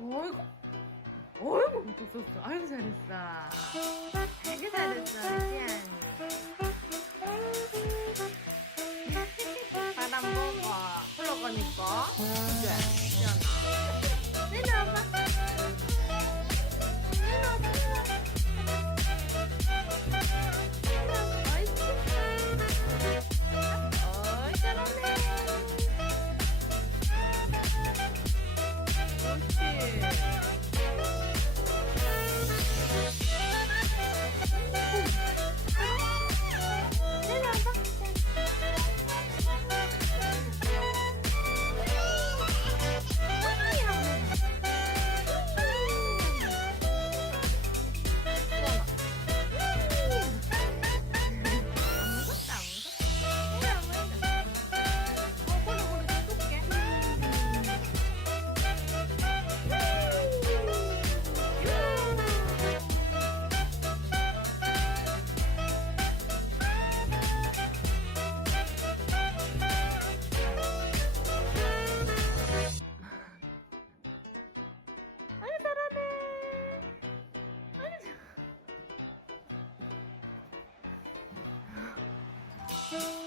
어이구. 어이구, 줬었어. 아이고, 잘했어. 아이고, 잘했어, 시안이. 바람 보고 흘러가니까. 아유 잘.